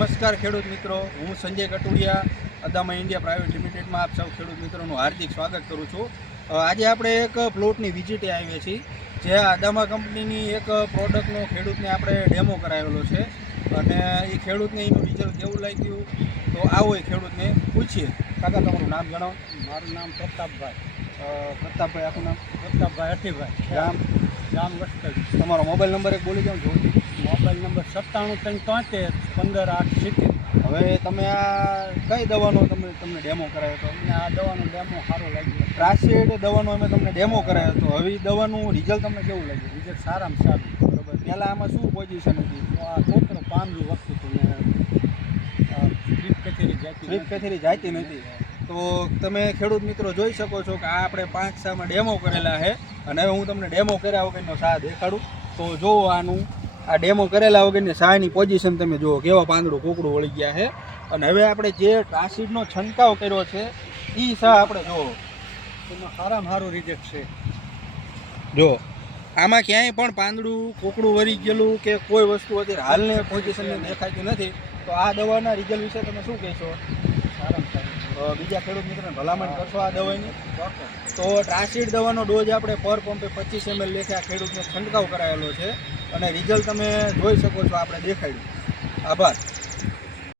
નમસ્કાર ખેડૂત મિત્રો, હું સંજય કટુડિયા અદામા ઇન્ડિયા પ્રાઇવેટ લિમિટેડમાં આપ સૌ ખેડૂત મિત્રોનું હાર્દિક સ્વાગત કરું છું। આજે આપણે એક પ્લોટની વિઝિટે આવીએ છીએ, જે અદામા કંપનીની એક પ્રોડક્ટનો ખેડૂતને આપણે ડેમો કરાવેલો છે અને એ ખેડૂતને એનું રિઝલ્ટ કેવું લાગ્યું તો આવો એ ખેડૂતને પૂછીએ। કાકા, તમારું નામ જણાવો। મારું નામ પ્રતાપભાઈ। પ્રતાપભાઈ, આખું નામ? પ્રતાપભાઈ અઠીભાઈ, ગામ વસ્તર। તમારો મોબાઈલ નંબર એક બોલી જાઓ જોઈ। Mobile number 97 373 15 870। હવે તમે આ કઈ દવાનો તમને ડેમો કરાવ્યો હતો? અમને આ દવાનો ડેમો સારો લાગ્યો। ટ્રાસીડ દવાનો અમે તમને ડેમો કરાવ્યો હતો। હવે એ દવાનું રિઝલ્ટ તમને કેવું લાગ્યું? રિઝલ્ટ સારામાં સારું। બરાબર, પહેલાં આમાં શું પોઝિશન હતી? આ કોતરો પાંદડું વખતું હતું ને ટ્રીપ કચેરી જાતી નથી। તો તમે ખેડૂત મિત્રો જોઈ શકો છો કે આ આપણે 5 સામાં ડેમો કરેલા છે અને હવે હું તમને ડેમો કર્યા વગરનો સાહ દેખાડું તો જુઓ। આ ડેમો કરેલા વગરની સાહની પોઝિશન તમે જુઓ, કેવા પાંદડું કોકડું વળી ગયા છે। અને હવે આપણે જે ટ્રાસીડનો છંટકાવ કર્યો છે એ સાહ આપણે જુઓ, એમાં સારામાં સારું રિઝલ્ટ છે। જો આમાં ક્યાંય પણ પાંદડું કોકડું વળી ગયેલું કે કોઈ વસ્તુ અત્યારે હાલની પોઝિશનને દેખાતી નથી। તો આ દવાના રિઝલ્ટ વિશે તમે શું કહેશો? સારામાં સારું। બીજા ખેડૂત મિત્રોને ભલામણ કરશો આ દવાની? તો ટ્રાસીડ દવાનો ડોઝ આપણે પર પંપે 25 ml લેખે આ ખેડૂતને છંટકાવ કરાયેલો છે અને રિઝલ્ટ તમે જોઈ શકો છો, આપણે દેખાડ્યું। આભાર।